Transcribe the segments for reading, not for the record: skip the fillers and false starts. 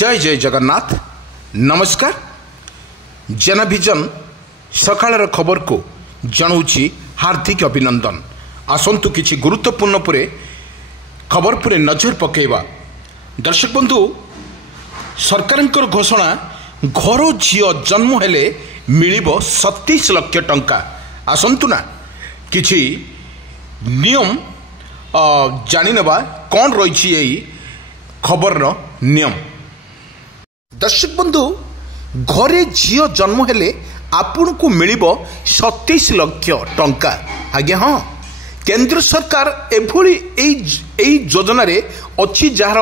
जय जय जगन्नाथ नमस्कार। जनभिजन सकाळर खबर को जनाऊँगी हार्दिक अभिनंदन। आसंतु किछि गुरुत्वपूर्ण पुरे खबर पुरे नजर पकेवा। दर्शक बंधु, सरकारंकर घोषणा घर झियो जन्म हेले मिलिबो 27 लाख टंका। आसंतु ना किछि नियम जानि नेबा कोन रहिछि एई खबर रो नियम। दर्शक बंधु, घरे झियो जन्म हेले आपन को मिलिबो 27 लाख टंका। आज्ञा हाँ, केंद्र सरकार एभली एई योजना रे अछि जार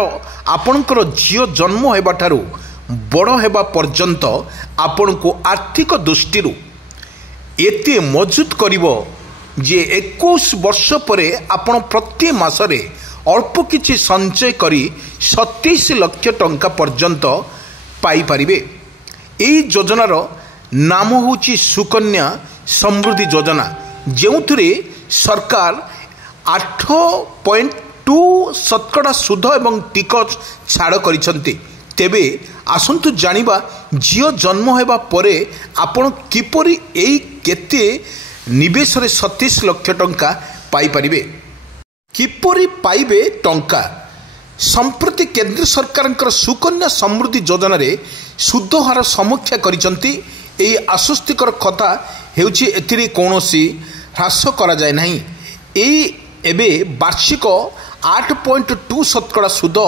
आपणकर झियो जन्म हेबा ठारू बड़ हेबा पर्यंत आपन को आर्थिक दृष्टि एते मजबूत करिवो जे 21 वर्ष परे आपण प्रति मासरे अल्प किछि संचय करी 27 लाख टंका पर्यंत पाई परिबे। एई योजनार नाम होची सुकन्या समृद्धि योजना, जेउथरे सरकार 8.2% सुध एवं टिकस छाड़ करिसंती। तेबे आसंतु जानिबा झियो जन्म हेबा परे आपण किपरि एई केते निवेश रे 27 लाख टंका पाई परिबे, किपरि पाइबे टंका। संप्रति केंद्र सरकार सुकन्या समृद्धि योजना रे सुध हार समीक्षा करिसंती। एई आश्वस्तिकर कथा हेउची एथिरे कोनोसी ह्रास करा जाय नाही। एई एबे वार्षिक 8.2% सुध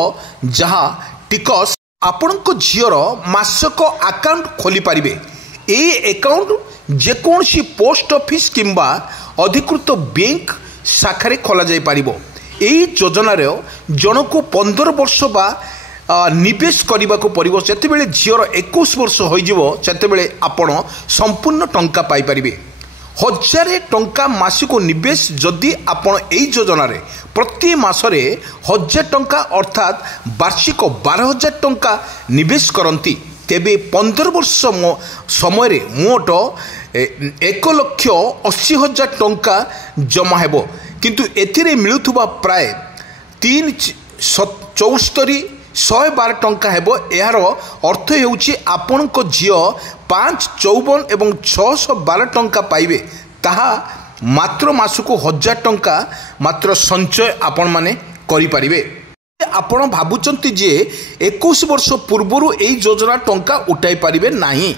जहा टिकस आपणको झियर मासक अकाउंट खोली पारिबे। एई अकाउंट जेकोनसी पोस्ट ऑफिस किंबा अधिकृत बैंक शाखा खोला जाय पारिबो। एई योजना रे जनको 15 वर्ष बा निवेश करने को पड़ो। सेतेबेले झीर 21 वर्ष हो सेतेबेले आपण संपूर्ण टंका पाई परिबे। 1000 टंका मासिक निवेश जदि आपण एई योजना रे प्रति मासरे 1000 टंका अर्थात वार्षिक 12000 टंका निवेश करंती, तेबे 15 वर्ष समय रे मोट 1,80,000 टंका जमा हेबो। किंतु एथिरे मिलुथुबा प्राय 374,112 टंका हेबो। यार अर्थ हेउची आपणको झियो 554 एवं 612 टंका पाइबे। ताहा मात्र मासको 1000 टंका मात्र संचय आपण माने करि परिबे। आपण भाबुचंती जे 21 वर्ष पूर्वरु एई योजना टंका उठाई परिबे नाही।